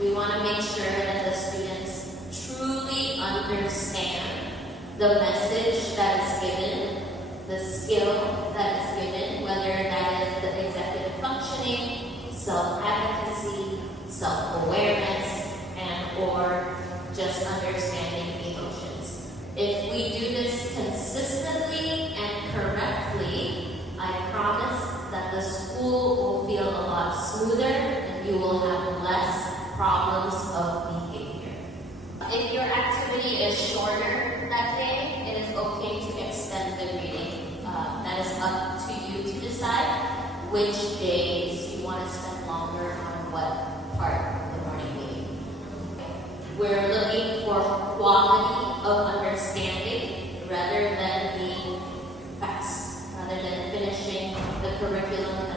We want to make sure that the students truly understand the message that is given, the skill that is given, whether that is the executive functioning, self-advocacy, self-awareness, and or just understanding emotions. If we do this consistently and correctly, I promise that the school will feel a lot smoother and you will have less problems of behavior. If your activity is shorter that day, it is okay to extend the reading. That is up to you to decide which days you want to spend longer on what part of the morning meeting. We're looking for quality of understanding rather than being fast, rather than finishing the curriculum